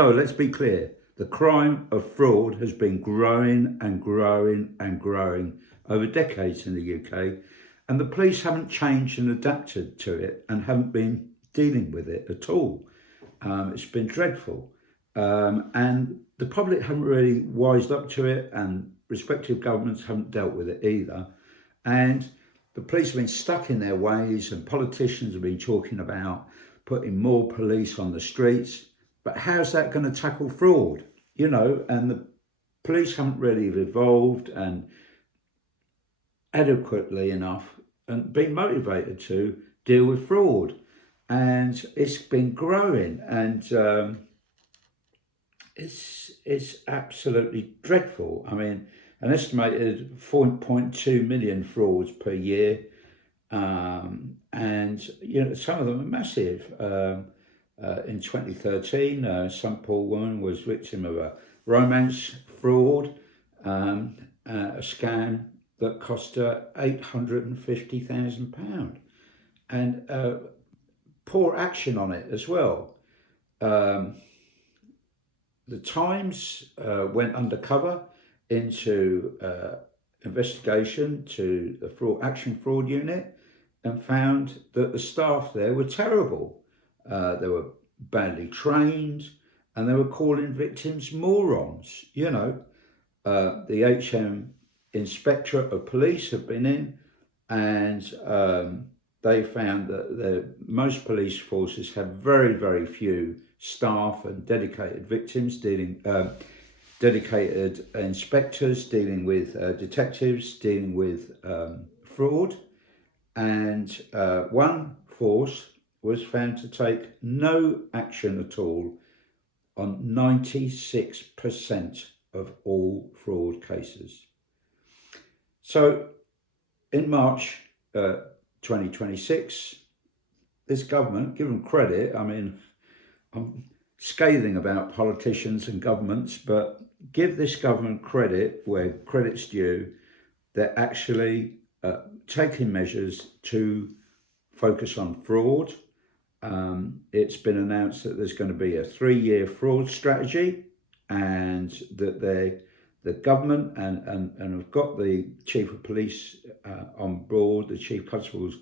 So let's be clear, the crime of fraud has been growing and growing and growing over decades in the UK, and the police haven't changed and adapted to it and haven't been dealing with it at all. It's been dreadful. And the public haven't really wised up to it, and respective governments haven't dealt with it either. And the police have been stuck in their ways, and politicians have been talking about putting more police on the streets. But how's that going to tackle fraud? And the police haven't really evolved and adequately enough and been motivated to deal with fraud. And it's been growing, and it's absolutely dreadful. I mean, an estimated 4.2 million frauds per year, and some of them are massive. In 2013, some poor woman was victim of a romance fraud, a scam that cost her £850,000, and poor action on it as well. The Times went undercover into investigation to the Fraud Unit and found that the staff there were terrible. They were badly trained, and they were calling victims morons. The HM Inspectorate of Police have been in, and they found that most police forces have very, very few staff and dedicated victims dedicated inspectors dealing with detectives dealing with fraud, and one force was found to take no action at all on 96% of all fraud cases. So in March 2026, this government, give them credit, I mean, I'm scathing about politicians and governments, but give this government credit where credit's due. They're actually taking measures to focus on fraud. It's been announced that there's going to be a 3-year fraud strategy, and that the government and have got the chief of police on board, the chief constables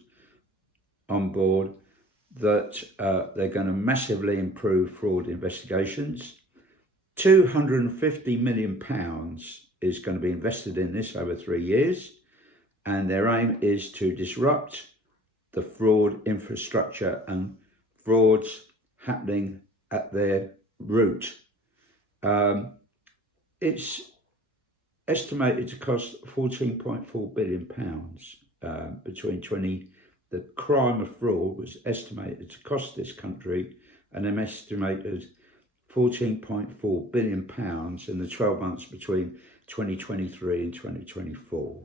on board, that they're going to massively improve fraud investigations. £250 million is going to be invested in this over 3 years, and their aim is to disrupt the fraud infrastructure and frauds happening at their root. It's estimated to cost £14.4 billion the crime of fraud was estimated to cost this country an estimated £14.4 billion in the 12 months between 2023 and 2024.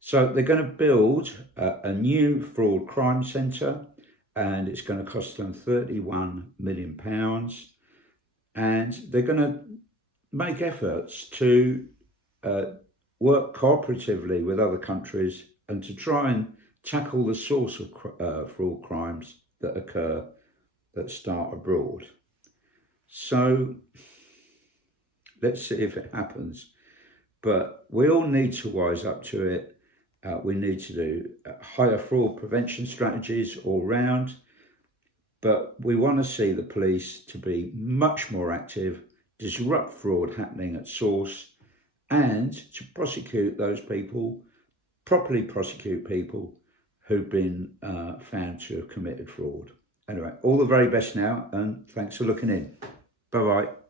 So they're going to build a new fraud crime centre, and it's going to cost them £31 million. And they're going to make efforts to work cooperatively with other countries and to try and tackle the source of fraud crimes that occur, that start abroad. So let's see if it happens. But we all need to wise up to it. We need to do higher fraud prevention strategies all round. But we want to see the police to be much more active, disrupt fraud happening at source, and to prosecute those people, properly prosecute people who've been found to have committed fraud. Anyway, all the very best now, and thanks for looking in. Bye-bye.